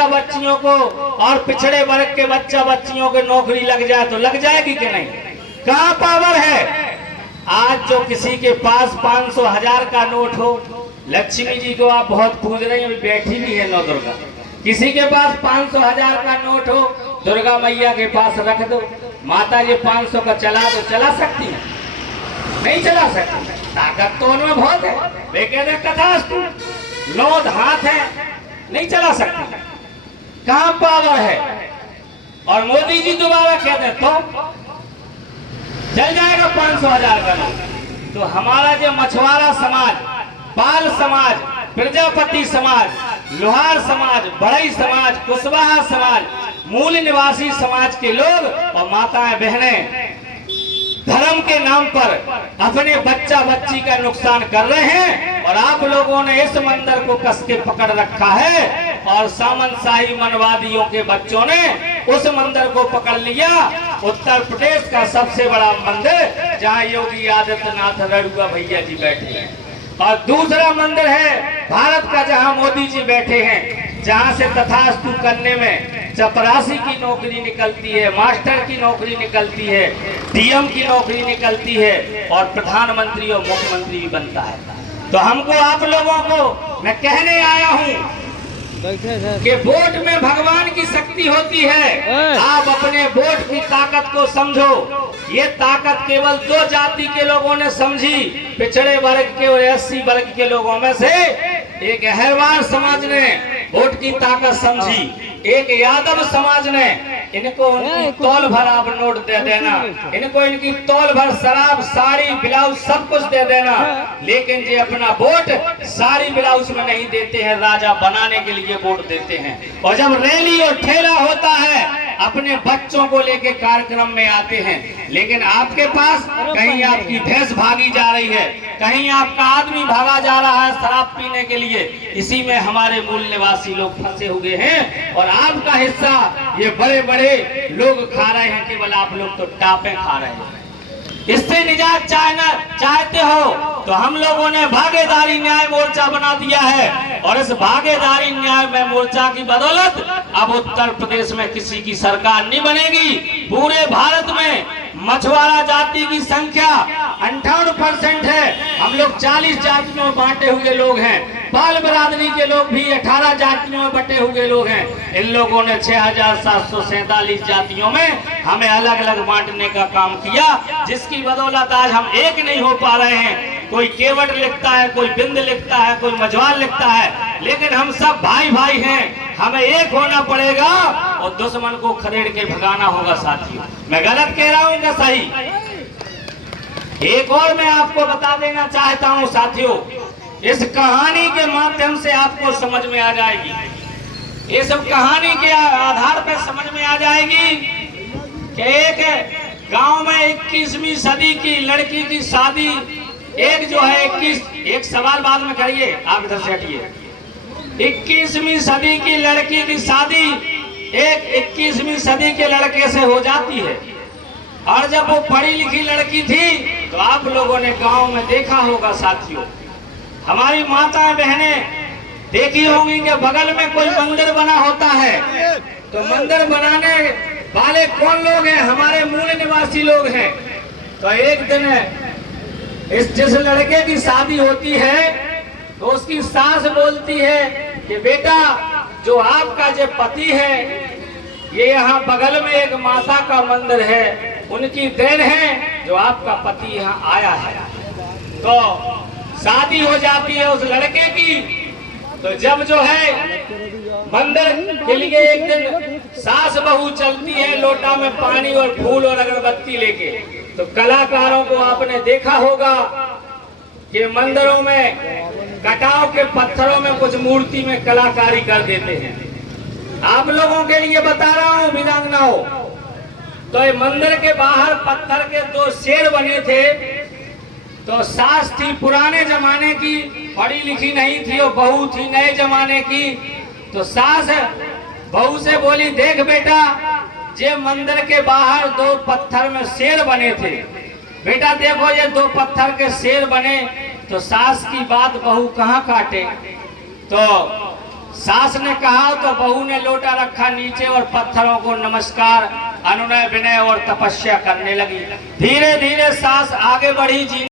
बच्चा बच्चियों को और पिछड़े वर्ग के बच्चा बच्चियों को नौकरी लग जाए तो लग जाएगी कि नहीं? कहाँ पावर है? आज जो किसी के पास 500 1000 का नोट हो, लक्ष्मी जी को आप बहुत पूज रहे हैं, बैठी भी है नौ दुर्गा, किसी के पास 500 1000 का नोट हो, दुर्गा मैया के पास रख दो, माता जी 500 का चला दो, चला सकती है? नहीं चला सकती। ताकत तो उनमें बहुत है, लेकिन तथास्तु नौध हाथ है, नहीं चला सकती। कहाँ पावर है? और मोदी जी दोबारा कहते तो चल जाएगा 500 1000 का नोट। तो हमारा जो मछुआरा समाज, पाल समाज, प्रजापति समाज, लोहार समाज, बढ़ई समाज, कुशवाहा समाज, मूल निवासी समाज के लोग और माताएं बहनें धर्म के नाम पर अपने बच्चा बच्ची का नुकसान कर रहे हैं। और आप लोगों ने इस मंदिर को कस के पकड़ रखा है और सामंतशाही मनवादियों के बच्चों ने उस मंदिर को पकड़ लिया। उत्तर प्रदेश का सबसे बड़ा मंदिर जहां योगी आदित्यनाथ रड़ुआ भैया जी बैठे हैं, और दूसरा मंदिर है भारत का जहां मोदी जी बैठे हैं, जहां से तथास्तु करने में चपरासी की नौकरी निकलती है, मास्टर की नौकरी निकलती है, डीएम की नौकरी निकलती है और प्रधानमंत्री और मुख्यमंत्री भी बनता है। तो हमको आप लोगों को मैं कहने आया हूँ कि वोट में भगवान की शक्ति होती है। आप अपने वोट की ताकत को समझो। ये ताकत केवल 2 जाति के लोगों ने समझी, पिछड़े वर्ग के और एससी वर्ग के लोगों में से एक अहरवार समाज ने वोट की ताकत समझी, एक यादव समाज ने। इनको उनकी तौल भर आप नोट दे देना, इनको इनकी तौल भर शराब, साड़ी, ब्लाउज सब कुछ दे देना, लेकिन ये अपना वोट साड़ी ब्लाउज में नहीं देते हैं, राजा बनाने के लिए वोट देते हैं। और जब रैली और ठेला होता है अपने बच्चों को लेके कार्यक्रम में आते हैं, लेकिन आपके पास कहीं आपकी भैंस भागी जा रही है, कहीं आपका आदमी भागा जा रहा है शराब पीने के लिए। इसी में हमारे मूल निवासी लोग फंसे हुए हैं और आपका हिस्सा ये बड़े बड़े लोग खा रहे हैं, केवल आप लोग तो टापे खा रहे हैं। इससे निजात चाहते हो तो हम लोगों ने भागीदारी न्याय मोर्चा बना दिया है, और इस भागीदारी न्याय मोर्चा की बदौलत अब उत्तर प्रदेश में किसी की सरकार नहीं बनेगी। पूरे भारत में मछुआरा जाति की संख्या 58% है। हम लोग 40 जातियों में बांटे हुए लोग हैं, पाल बरादरी के लोग भी 18 जातियों में बटे हुए लोग हैं। इन लोगों ने 6747 जातियों में हमें अलग अलग बांटने का काम किया, जिसकी बदौलत आज हम एक नहीं हो पा रहे हैं। कोई केवट लिखता है, कोई बिंद लिखता है, कोई मझवाल लिखता है, लेकिन हम सब भाई भाई हैं। हमें एक होना पड़ेगा और दुश्मन को खदेड़ के भगाना होगा। साथियों, मैं गलत कह रहा हूँ क्या सही? एक और मैं आपको बता देना चाहता हूँ साथियों, इस कहानी के माध्यम से आपको समझ में आ जाएगी, ये सब कहानी के आधार पर समझ में आ जाएगी कि एक गांव में 21वीं सदी की लड़की की शादी, एक जो है एक सवाल बाद में करिए, आप इधर से हटिए। 21वीं सदी की लड़की की शादी एक 21वीं सदी के लड़के से हो जाती है, और जब वो पढ़ी लिखी लड़की थी तो आप लोगों ने गांव में देखा होगा साथियों, हमारी माताएं बहनें देखी होंगी कि बगल में कोई मंदिर बना होता है, तो मंदिर बनाने वाले कौन लोग हैं? हमारे मूल निवासी लोग हैं। तो एक दिन जिस लड़के की शादी होती है तो उसकी सास बोलती है कि बेटा, जो आपका जो पति है, ये यहाँ बगल में एक माता का मंदिर है, उनकी देन है जो आपका पति यहाँ आया है। तो शादी हो जाती है उस लड़के की। तो जब जो है मंदिर के लिए एक दिन सास बहू चलती है लोटा में पानी और फूल और अगरबत्ती लेके, तो कलाकारों को आपने देखा होगा कि मंदिरों में कटाव के पत्थरों में कुछ मूर्ति में कलाकारी कर देते हैं। आप लोगों के लिए बता रहा हूँ वीरांगनाओं, तो ये मंदिर के बाहर पत्थर के 2 शेर बने थे। तो सास थी पुराने जमाने की, पढ़ी लिखी नहीं थी, और बहू थी नए जमाने की। तो सास बहू से बोली, देख बेटा, ये मंदिर के बाहर 2 पत्थर में शेर बने थे, बेटा देखो ये 2 पत्थर के शेर बने। तो सास की बात बहू कहाँ काटे। तो सास ने कहा तो बहू ने लोटा रखा नीचे और पत्थरों को नमस्कार, अनुनय विनय और तपस्या करने लगी। धीरे धीरे सास आगे बढ़ी।